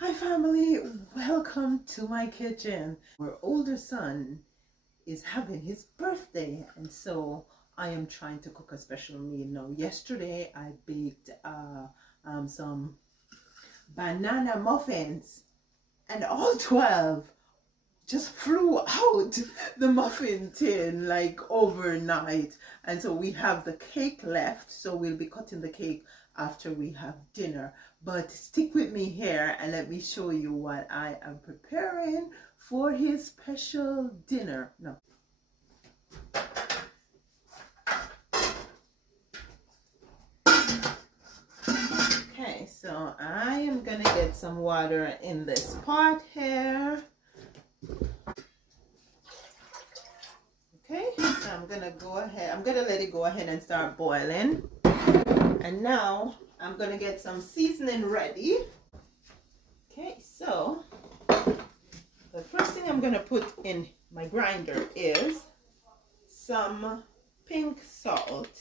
Hi family, welcome to my kitchen. Our older son is having his birthday, and so I am trying to cook a special meal. Now yesterday I baked some banana muffins, and all 12 just flew out the muffin tin like overnight. And so we have the cake left, so we'll be cutting the cake after we have dinner. But stick with me here and let me show you what I am preparing for his special dinner. No. Okay, so I am gonna get some water in this pot here. Okay, so I'm gonna let it go ahead and start boiling. And now I'm gonna get some seasoning ready. Okay, so the first thing I'm gonna put in my grinder is some pink salt.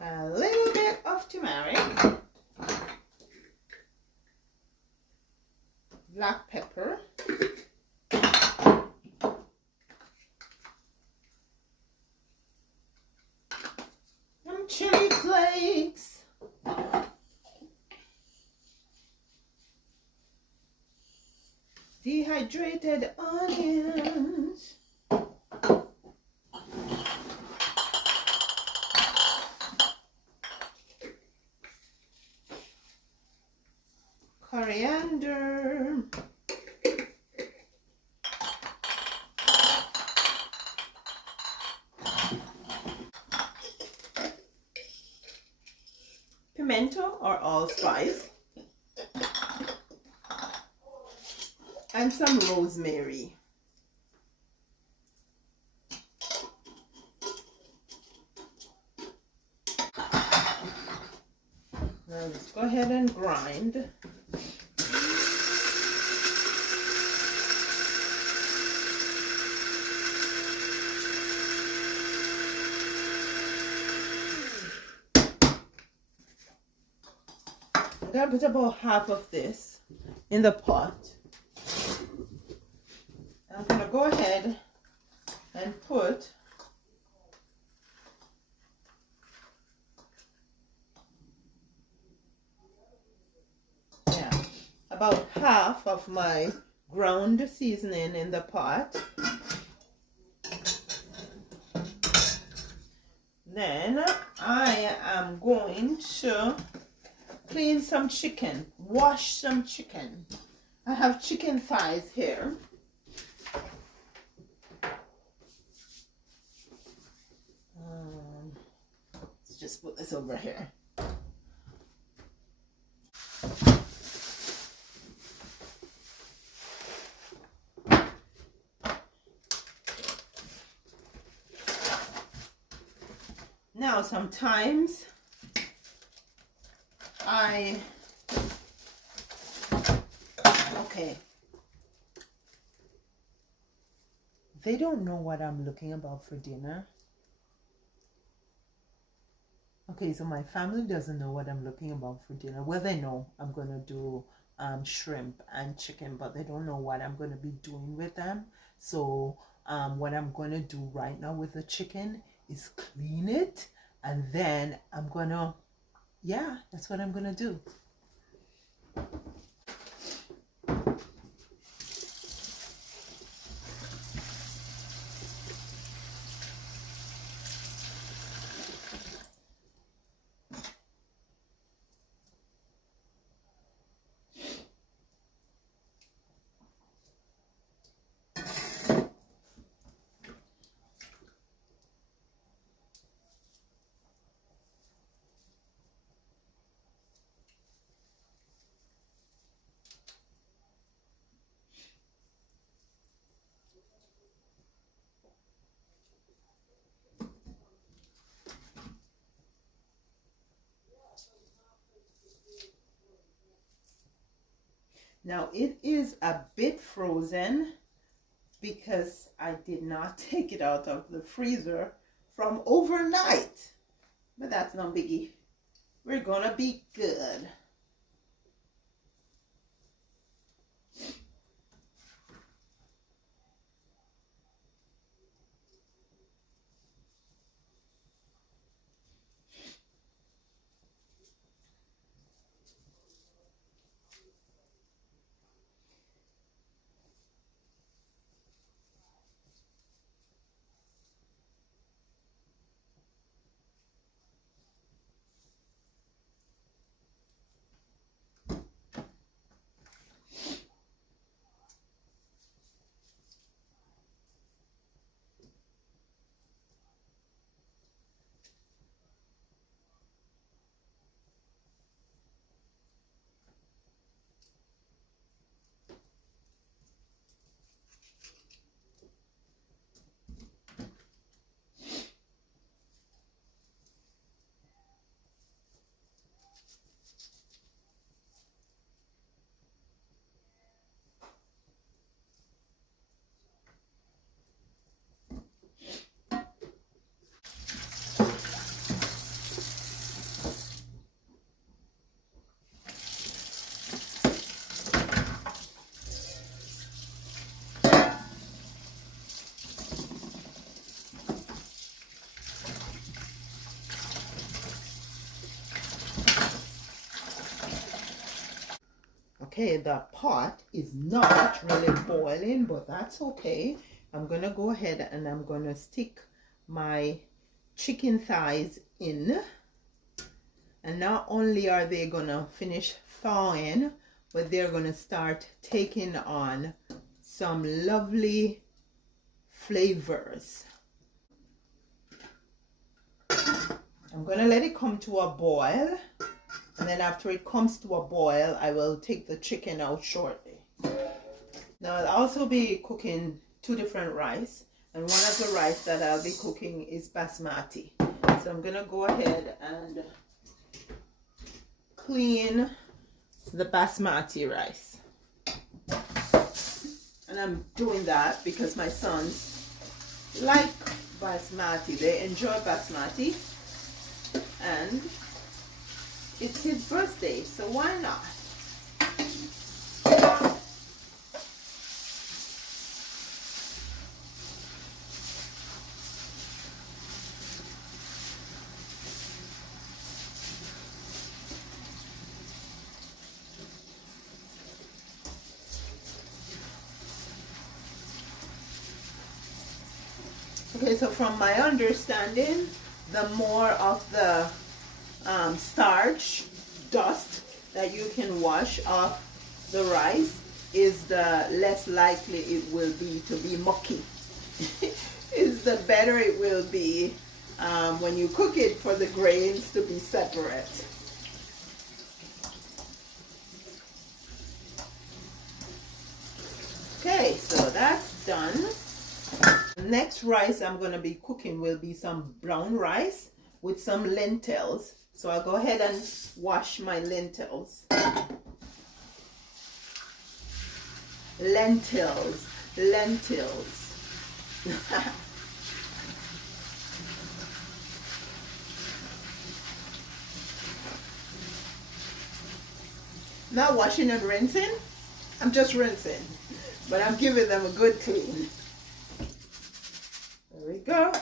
A little bit of turmeric. Black pepper. Some chili flakes. Dehydrated onions. Coriander. Pimento or allspice. And some rosemary. Now let's go ahead and grind. I'm gonna put about half of this in the pot. I'm gonna go ahead and put about half of my ground seasoning in the pot. Then I am going to clean some chicken, wash some chicken. I have chicken thighs here. Let's just put this over here. Now sometimes they don't know what I'm looking about for dinner. Okay, so my family doesn't know what I'm looking about for dinner. Well, they know I'm gonna do shrimp and chicken, but they don't know what I'm gonna be doing with them. So what I'm gonna do right now with the chicken is clean it, and then I'm gonna, that's what I'm gonna do. Now it is a bit frozen because I did not take it out of the freezer from overnight. But that's no biggie. We're gonna be good. Okay, the pot is not really boiling, but that's okay. I'm gonna go ahead and I'm gonna stick my chicken thighs in, and not only are they gonna finish thawing, but they're gonna start taking on some lovely flavors. I'm gonna let it come to a boil, and then after it comes to a boil, I will take the chicken out shortly. Now I'll also be cooking 2 different rice, and one of the rice that I'll be cooking is basmati. So I'm gonna go ahead and clean the basmati rice. And I'm doing that because my sons like basmati. They enjoy basmati, and it's his birthday, so why not? Okay, so from my understanding, the more of the starch dust that you can wash off the rice is the less likely it will be to be mucky. Is the better it will be when you cook it, for the grains to be separate. Okay, so that's done. The next rice I'm going to be cooking will be some brown rice with some lentils. So I'll go ahead and wash my lentils. Lentils. Not washing and rinsing. I'm just rinsing, but I'm giving them a good clean. There we go.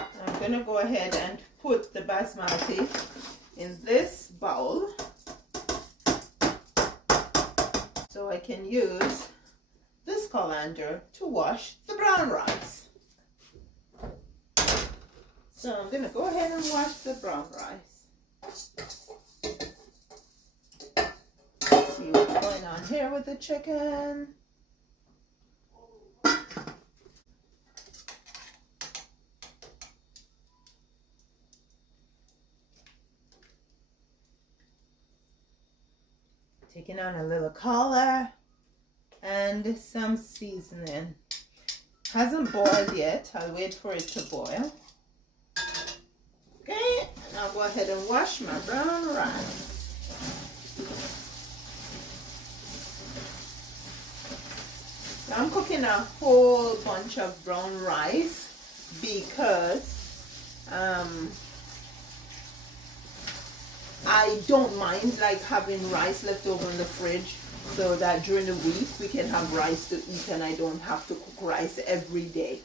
I'm gonna go ahead and put the basmati in this bowl so I can use this colander to wash the brown rice. So I'm gonna go ahead and wash the brown rice. See what's going on here with the chicken. Taking on a little color and some seasoning. Hasn't boiled yet. I'll wait for it to boil. Okay, and I'll go ahead and wash my brown rice. So I'm cooking a whole bunch of brown rice because I don't mind like having rice left over in the fridge, so that during the week we can have rice to eat and I don't have to cook rice every day.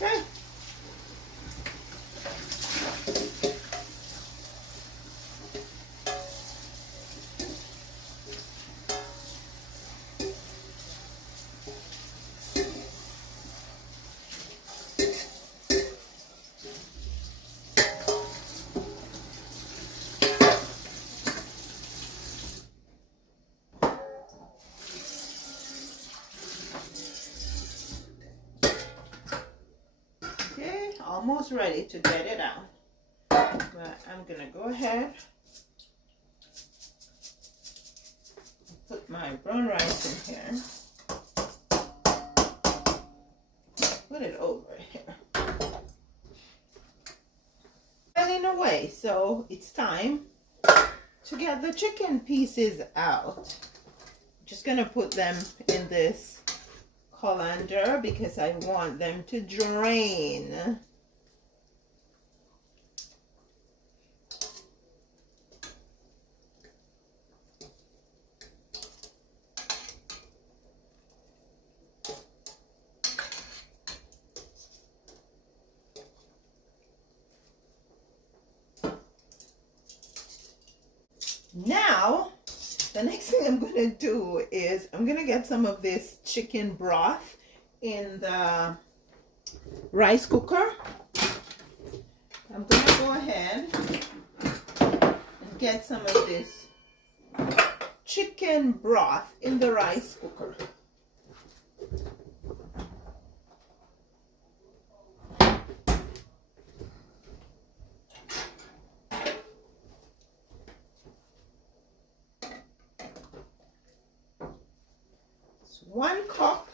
Okay. Okay, almost ready to get it out. But I'm gonna go ahead, put my brown rice in here, put it over here. Well, in a way, so it's time to get the chicken pieces out. Just gonna put them in this colander because I want them to drain. Now, the next thing I'm gonna do is I'm gonna get some of this chicken broth in the rice cooker. I'm gonna go ahead and get some of this chicken broth in the rice cooker. It's 1 cup.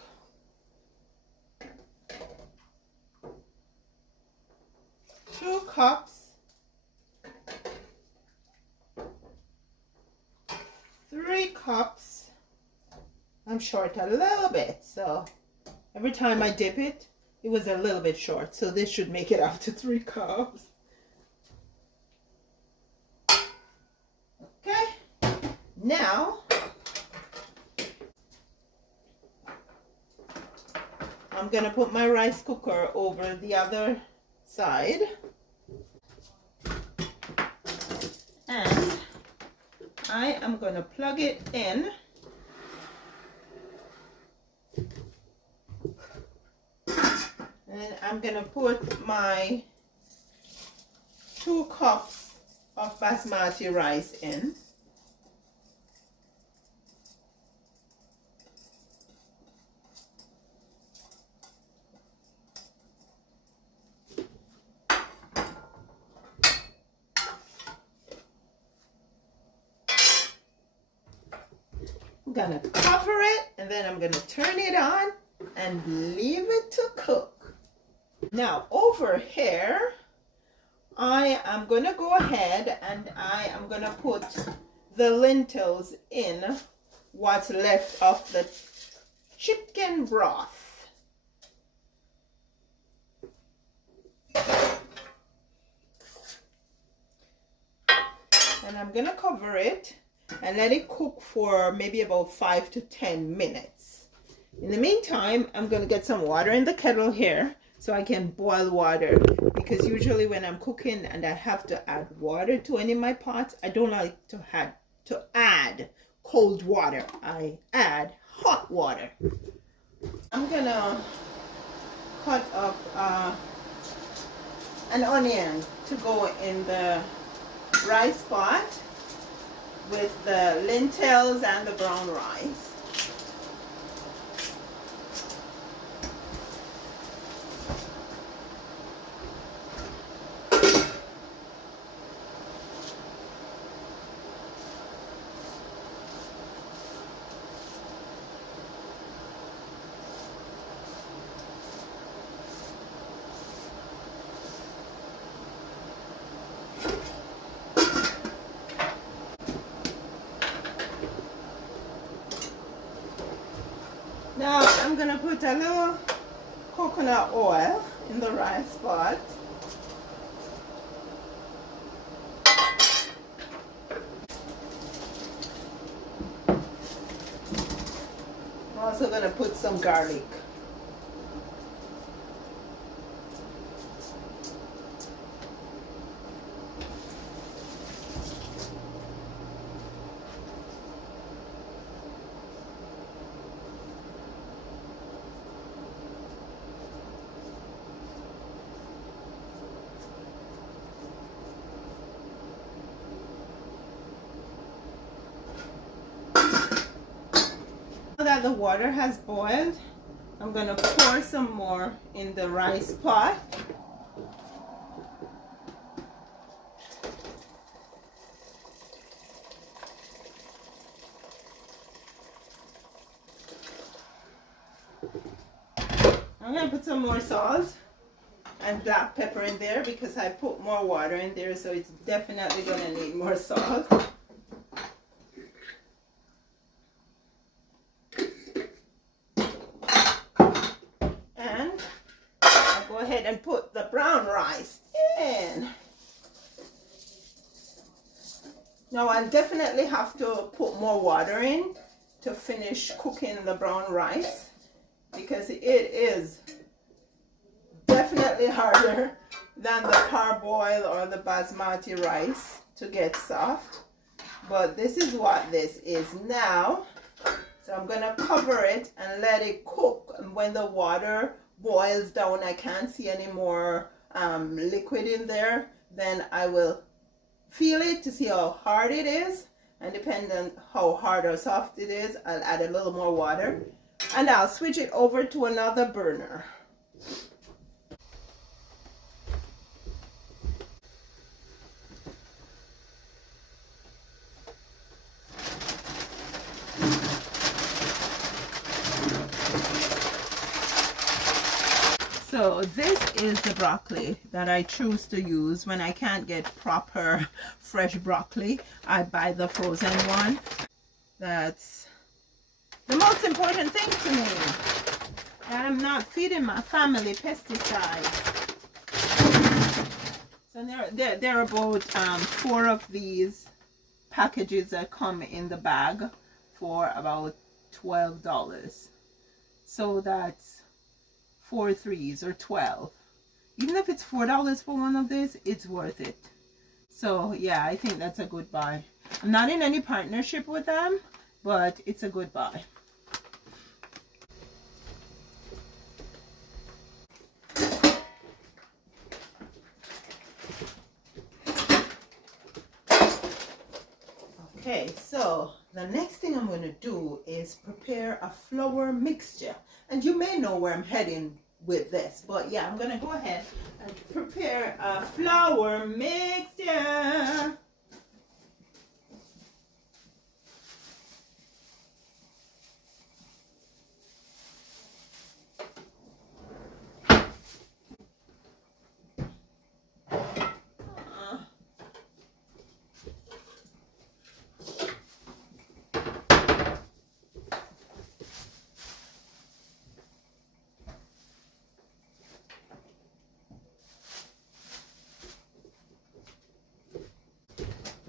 2 cups. 3 cups. I'm short a little bit, so every time I dip it, it was a little bit short. So this should make it up to 3 cups. Okay, now I'm gonna put my rice cooker over the other side. And I am gonna plug it in. And I'm gonna put my 2 cups of basmati rice in. I'm gonna cover it and then I'm gonna turn it on and leave it to cook. Now over here, I am gonna go ahead and I am gonna put the lentils in what's left of the chicken broth. And I'm gonna cover it and let it cook for maybe about 5 to 10 minutes. In the meantime, I'm gonna get some water in the kettle here so I can boil water, because usually when I'm cooking and I have to add water to any of my pots, I don't like to add cold water. I add hot water. I'm gonna cut up an onion to go in the rice pot with the lentils and the brown rice. Now I'm gonna put a little coconut oil in the rice pot. I'm also gonna put some garlic. Now that the water has boiled, I'm going to pour some more in the rice pot. I'm going to put some more salt and black pepper in there because I put more water in there, so it's definitely going to need more salt. And I'll go ahead and put the brown rice in. Now I'll definitely have to put more water in to finish cooking the brown rice, because it is definitely harder than the parboil or the basmati rice to get soft. But this is what this is now. So I'm gonna cover it and let it cook. And when the water boils down, I can't see any more liquid in there, then I will feel it to see how hard it is, and depending on how hard or soft it is, I'll add a little more water, and I'll switch it over to another burner. So this is the broccoli that I choose to use when I can't get proper fresh broccoli. I buy the frozen one. That's the most important thing to me, that I'm not feeding my family pesticides. So there are about 4 of these packages that come in the bag for about $12. So that's 4 threes or 12. Even if it's $4 for one of these, it's worth it. So yeah, I think that's a good buy. I'm not in any partnership with them, but it's a good buy. Okay, so the next thing I'm going to do is prepare a flour mixture. And you may know where I'm heading with this, but yeah, I'm going to go ahead and prepare a flour mixture.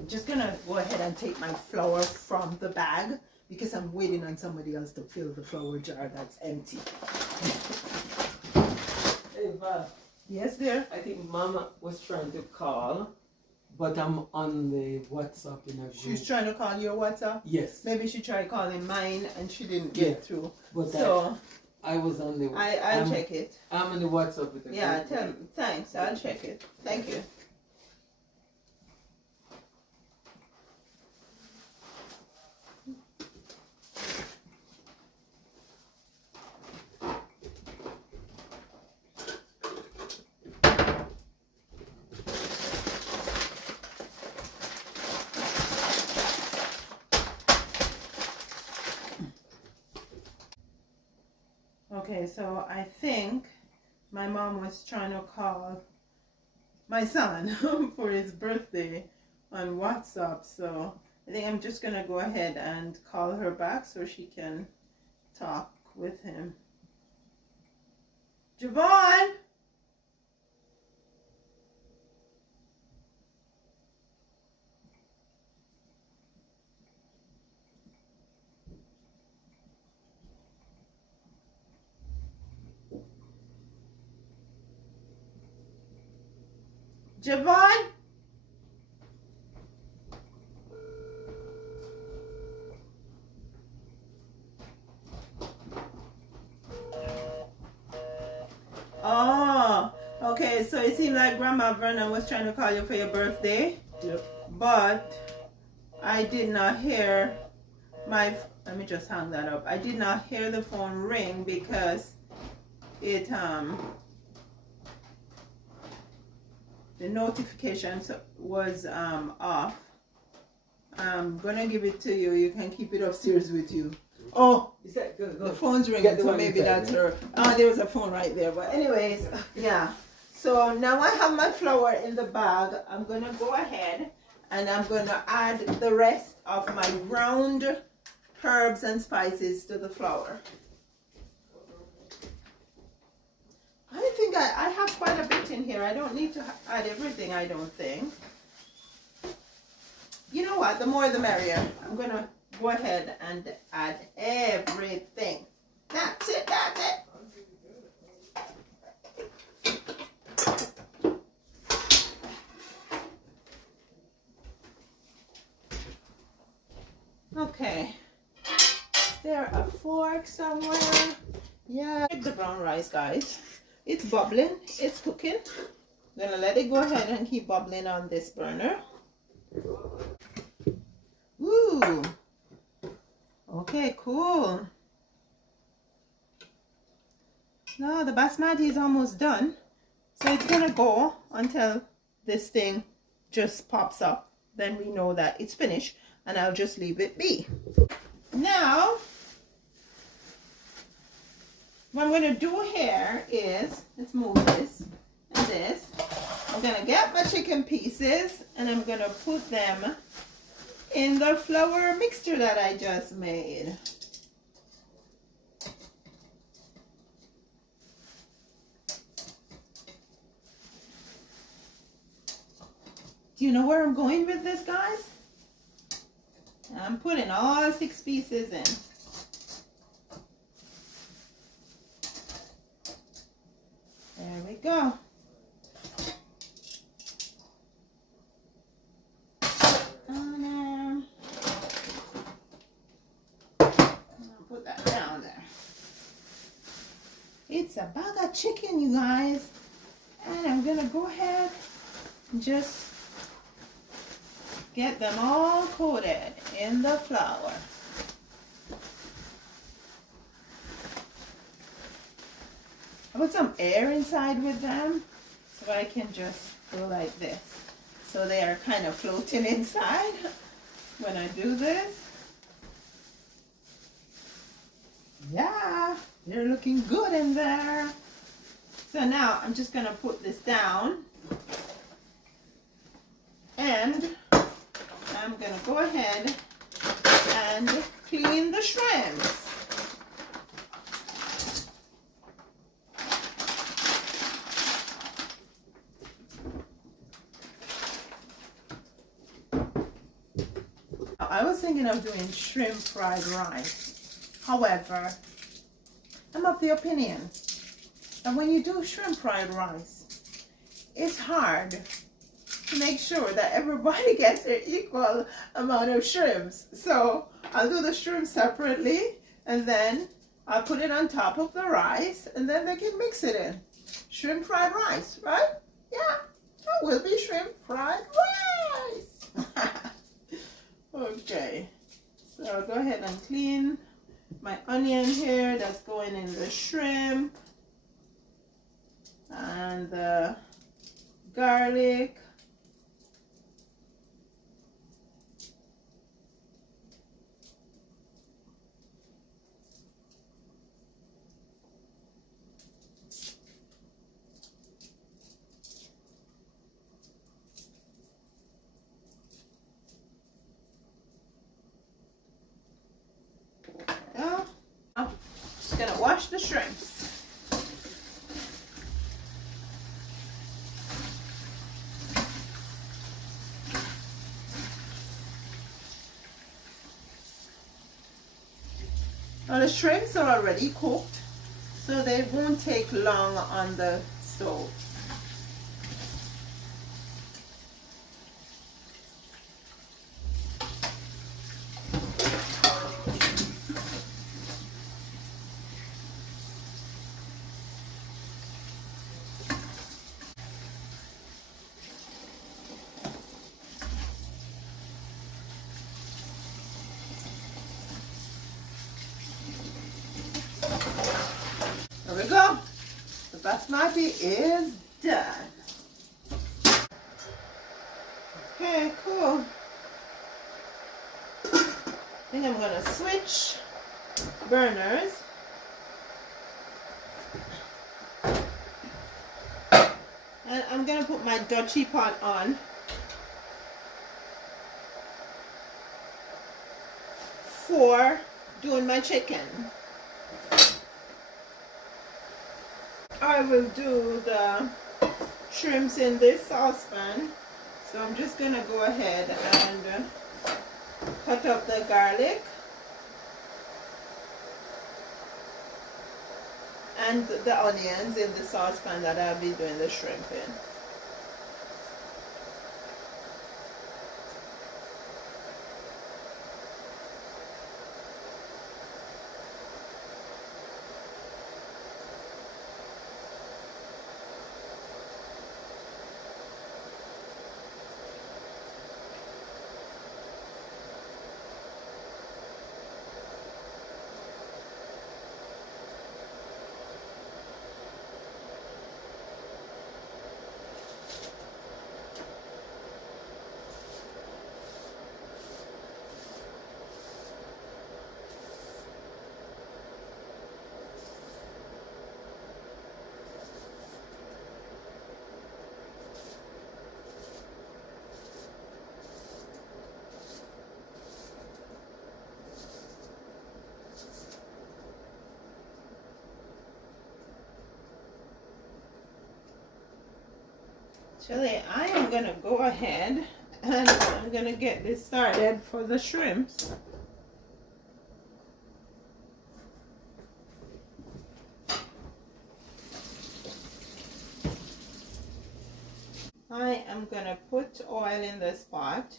I'm just gonna go ahead and take my flour from the bag because I'm waiting on somebody else to fill the flour jar that's empty. Hey, Val. Yes, dear? I think Mama was trying to call, but I'm on the WhatsApp in a group. She's trying to call your WhatsApp? Yes. Maybe she tried calling mine and she didn't get through. But so I was on the I'll check it. I'm on the WhatsApp with the Yeah, group. thanks. I'll check it. Thank you. Okay, so I think my mom was trying to call my son for his birthday on WhatsApp. So I think I'm just going to go ahead and call her back so she can talk with him. Javon! Javon? Oh, okay. So it seemed like Grandma Vernon was trying to call you for your birthday. Yep. But I did not hear let me just hang that up. I did not hear the phone ring because it the notification was off. I'm gonna give it to you. You can keep it upstairs with you. Oh, Is that good? the phone's ringing, so maybe that's her. Oh, there was a phone right there. But anyways, yeah. So now I have my flour in the bag. I'm gonna go ahead and I'm gonna add the rest of my ground herbs and spices to the flour. I think I have quite a bit in here. I don't need to add everything, I don't think. You know what? The more the merrier. I'm going to go ahead and add everything. That's it. That's it. Okay. There a fork somewhere? Yeah. Check the brown rice, guys. It's bubbling. It's cooking. I'm gonna let it go ahead and keep bubbling on this burner. Ooh. Okay, cool. Now the basmati is almost done. So it's gonna go until this thing just pops up. Then we know that it's finished and I'll just leave it be. Now, what I'm going to do here is, let's move this and this. I'm going to get my chicken pieces and I'm going to put them in the flour mixture that I just made. Do you know where I'm going with this, guys? I'm putting all 6 pieces in. There we go. Put that down there. It's a bag of chicken, you guys. And I'm going to go ahead and just get them all coated in the flour. I put some air inside with them so I can just go like this. So they are kind of floating inside when I do this. Yeah, they're looking good in there. So now I'm just going to put this down and I'm going to go ahead and clean the shrimps. I was thinking of doing shrimp fried rice. However, I'm of the opinion that when you do shrimp fried rice, it's hard to make sure that everybody gets their equal amount of shrimps. So I'll do the shrimp separately, and then I'll put it on top of the rice, and then they can mix it in. Shrimp fried rice, right? Yeah, that will be shrimp fried rice. Okay, so I'll go ahead and clean my onion here. That's going in the shrimp, and the garlic. Oh, I'm just gonna wash the shrimps. Now the shrimps are already cooked, so they won't take long on the stove. There we go. The basmati is done. Okay, cool. I think I'm gonna switch burners. And I'm gonna put my Dutchie pot on for doing my chicken. I will do the shrimps in this saucepan, so I'm just gonna go ahead and cut up the garlic and the onions in the saucepan that I'll be doing the shrimp in. Actually, I am gonna go ahead and I'm gonna get this started for the shrimps. I am gonna put oil in this pot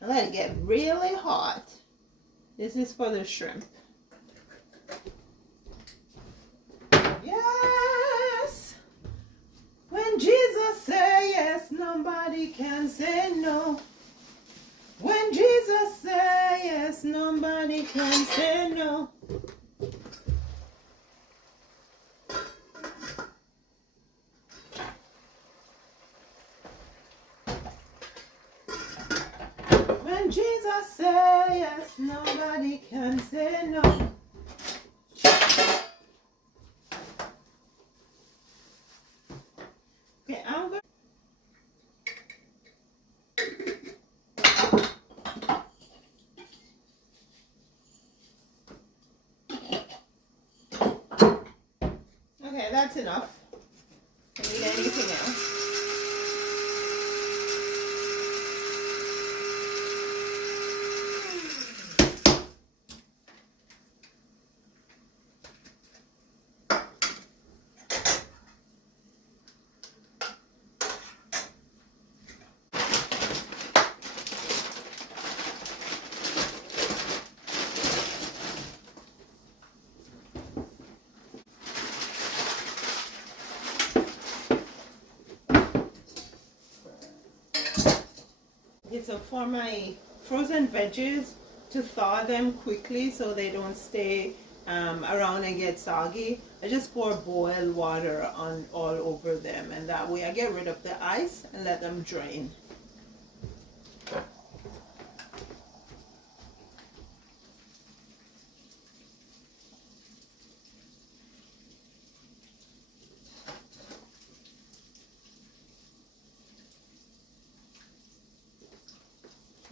and let it get really hot. This is for the shrimp. Yes! When Jesus say yes, nobody can say no. When Jesus say yes, nobody can say no. When Jesus say yes, nobody can say no. Okay, I'm going. Okay, that's enough. Don't need anything else. Okay, so for my frozen veggies, to thaw them quickly so they don't stay around and get soggy, I just pour boiled water on all over them, and that way I get rid of the ice and let them drain. There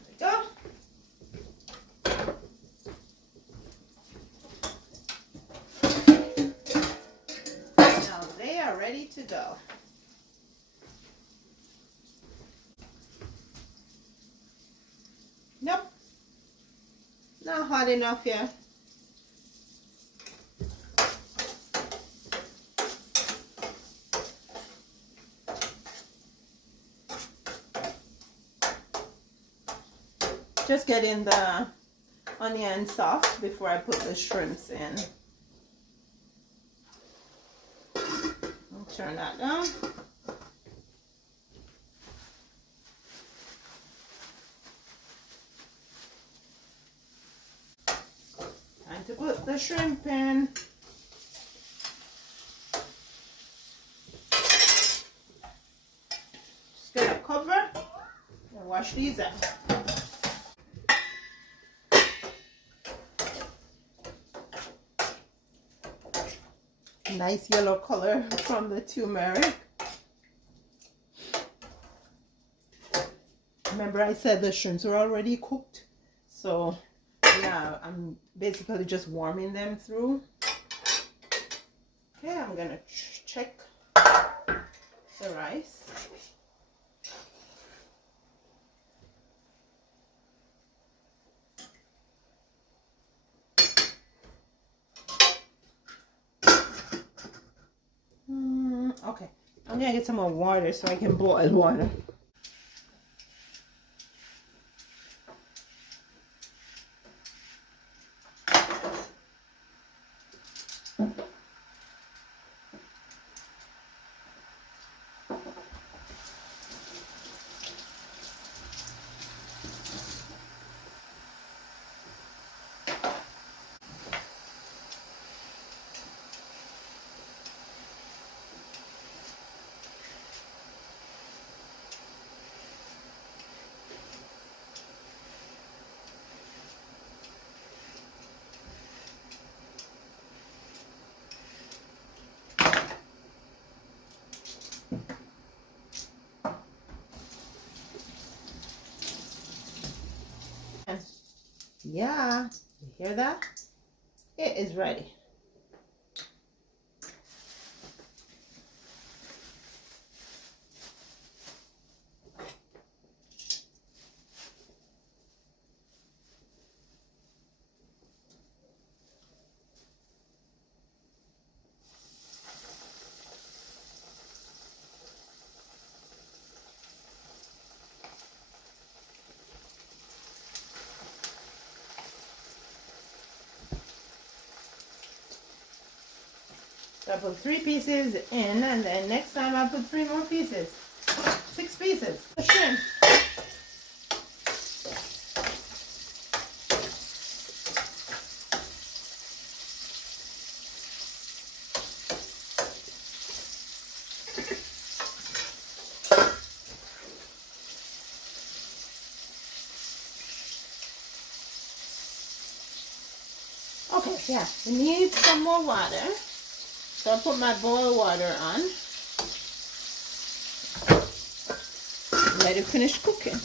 we go. Now they are ready to go. Nope, not hot enough yet. Just getting the onion soft before I put the shrimps in. I'll turn that down. Time to put the shrimp in. Just gonna cover and wash these out. Nice yellow color from the turmeric. Remember I said the shrimps were already cooked, so yeah, I'm basically just warming them through. Okay, I'm gonna check the rice. Okay, I'm gonna get some more water so I can boil water. Yeah, you hear that? It is ready. So I put 3 pieces in, and then next time I put 3 more pieces. 6 pieces. The shrimp. Okay, yeah, we need some more water. So I put my boiled water on. Let it finish cooking.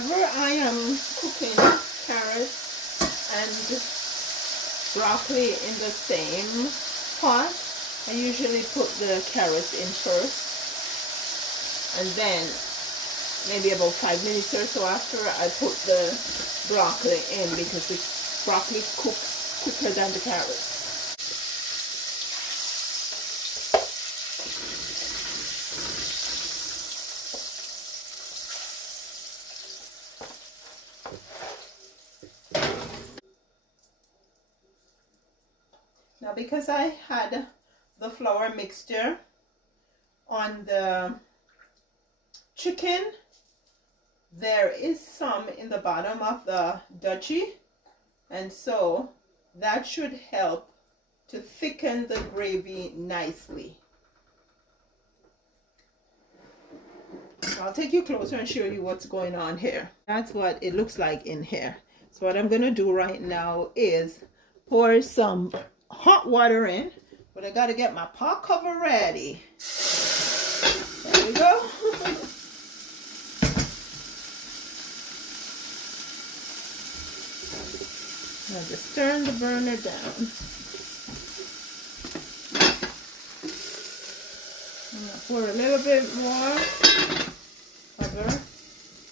whenever I am cooking carrots and broccoli in the same pot, I usually put the carrots in first, and then maybe about 5 minutes or so after I put the broccoli in, because the broccoli cooks quicker than the carrots. Now, because I had the flour mixture on the chicken, there is some in the bottom of the duchy, and so that should help to thicken the gravy nicely. I'll take you closer and show you what's going on here. That's what it looks like in here. So what I'm going to do right now is pour some hot water in, but I got to get my pot cover ready. There we go. Now just turn the burner down. Pour a little bit more cover,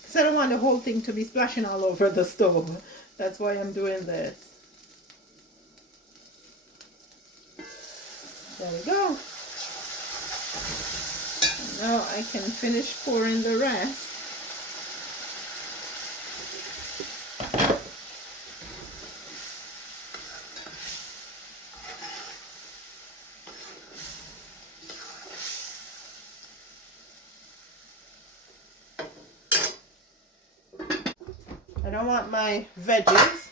because I don't want the whole thing to be splashing all over the stove. That's why I'm doing this. There we go. And now I can finish pouring the rest. I don't want my veggies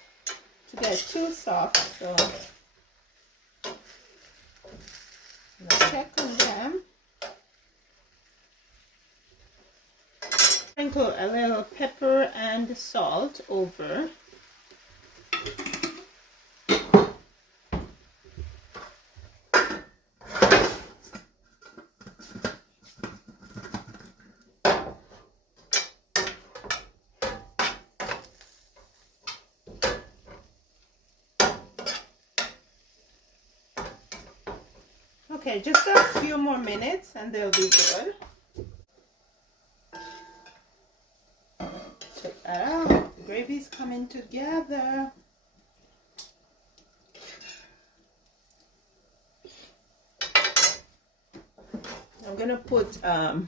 to get too soft, so I'm gonna check on them. Sprinkle a little pepper and salt over. Okay, just a few more minutes and they'll be good. Check that out. The gravy's coming together. I'm gonna put a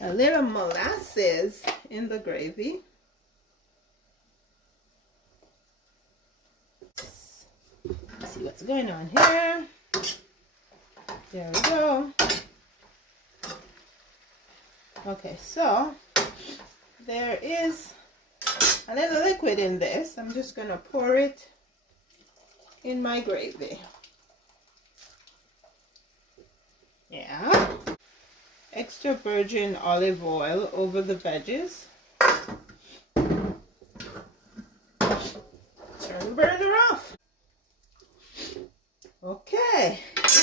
little molasses in the gravy. Let's see what's going on here. There we go. Okay, so there is a little liquid in this. I'm just gonna pour it in my gravy. Yeah. Extra virgin olive oil over the veggies. Turn the burner off. Okay,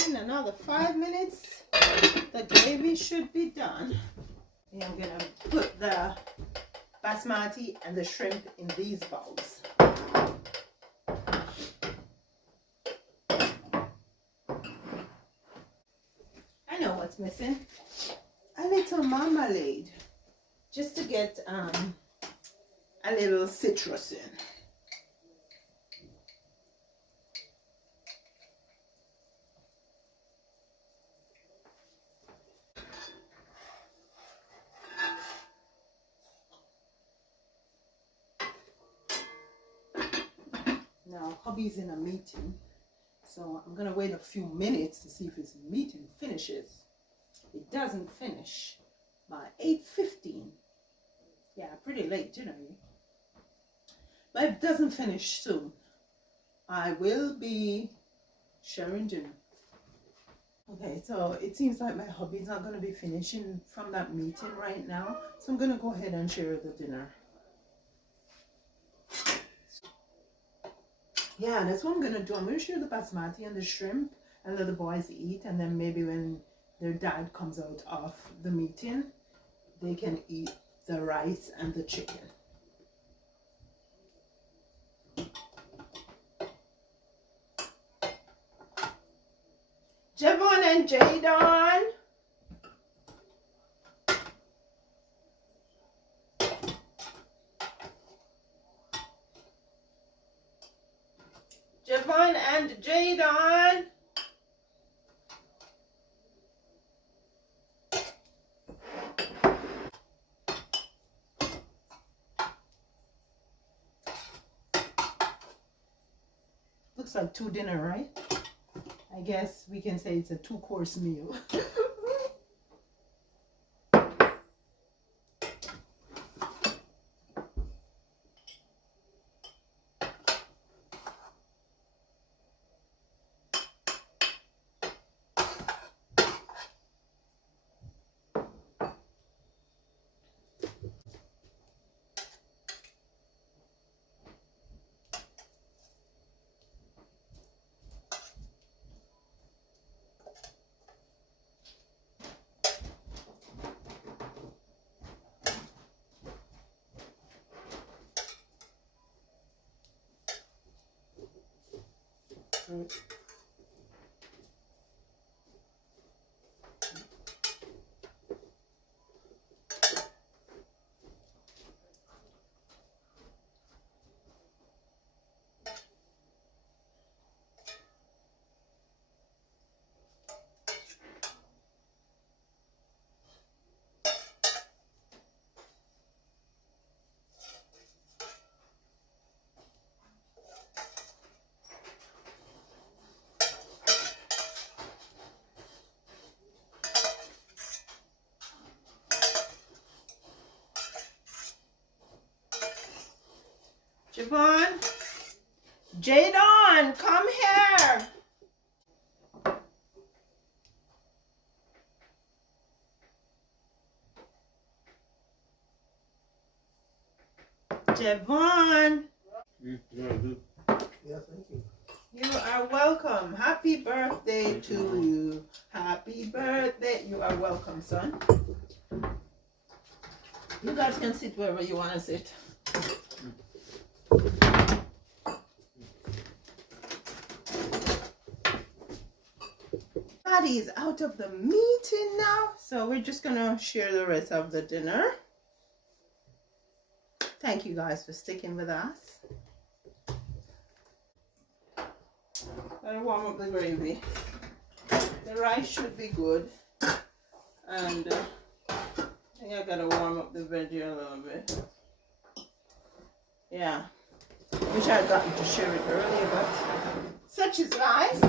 in another 5 minutes, the gravy should be done. And I'm gonna put the basmati and the shrimp in these bowls. I know what's missing. A little marmalade, just to get a little citrus in. Now, hubby's in a meeting, so I'm gonna wait a few minutes to see if his meeting finishes. It doesn't finish by 8:15. Yeah, pretty late, you know. But if it doesn't finish soon, I will be sharing dinner. Okay, so it seems like my hubby's not gonna be finishing from that meeting right now, so I'm gonna go ahead and share the dinner. Yeah, that's what I'm gonna do. I'm gonna share the basmati and the shrimp and let the boys eat, and then maybe when their dad comes out of the meeting, they can eat the rice and the chicken. Javon and Jadon. Javon and Jadon. Looks like 2 dinner, right? I guess we can say it's a 2-course meal. Right. Javon, Jadon, come here. Javon, Yeah, thank you. you are welcome. Happy birthday to you. Happy birthday. You are welcome, son. You guys can sit wherever you want to sit. Daddy's out of the meeting now, so we're just gonna share the rest of the dinner. Thank you guys for sticking with us. Gotta warm up the gravy. The rice should be good, and I think I gotta warm up the veggie a little bit. Yeah, wish I had gotten to share it earlier, but such is life.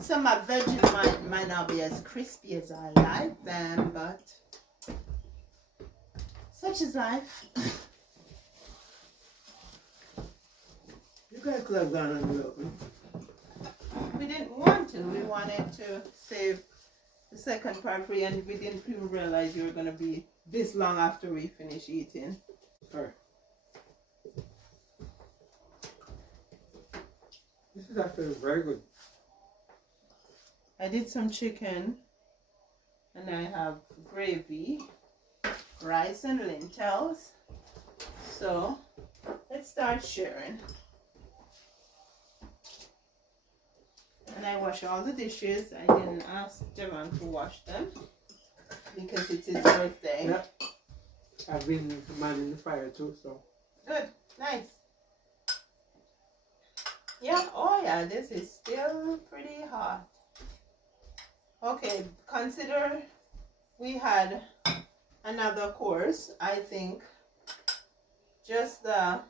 Some of my veggies might not be as crispy as I like them, but such is life. You guys could have gone on milk. We didn't want to. We wanted to save the second part for you, and we didn't even realize you were going to be this long after we finish eating. Sorry. This is actually very good. I did some chicken, and I have gravy, rice and lentils. So let's start sharing. And I wash all the dishes. I didn't ask Javon to wash them because it's his birthday. Yep. I've been manning the fire too, so. Good, nice. Yeah, oh yeah, this is still pretty hot. Okay, consider we had another course. I think just the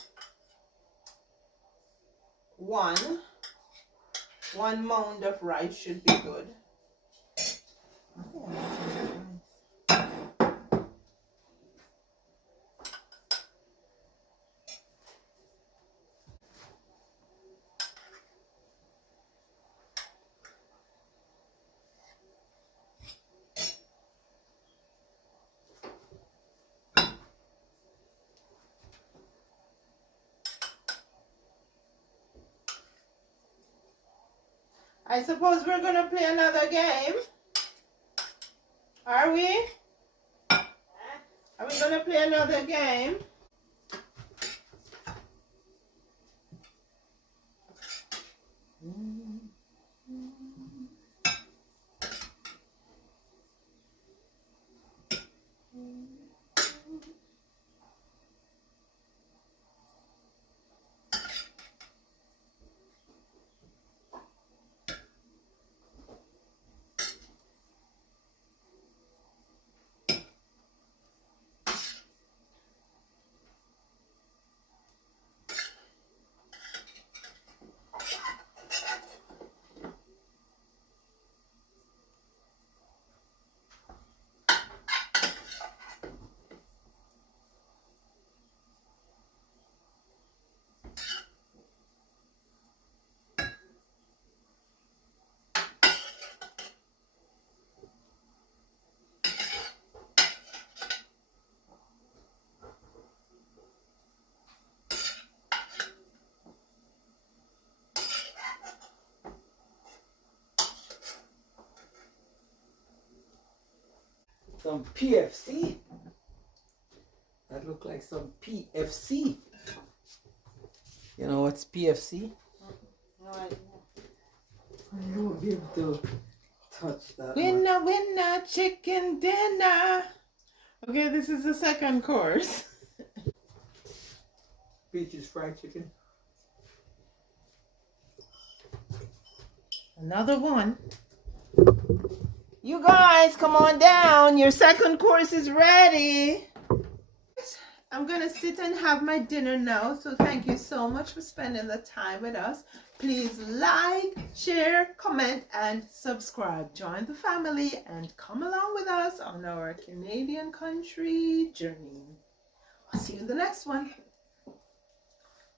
one mound of rice should be good. I suppose we're gonna play another game. Are we? Are we gonna play another game? Some PFC. That look like some PFC. You know what's PFC? No idea. You won't be able to touch that. Winner, winner, chicken dinner. Okay, this is the second course. Peaches fried chicken. Another one. You guys, come on down. Your second course is ready. I'm going to sit and have my dinner now. So thank you so much for spending the time with us. Please like, share, comment, and subscribe. Join the family and come along with us on our Canadian country journey. I'll see you in the next one.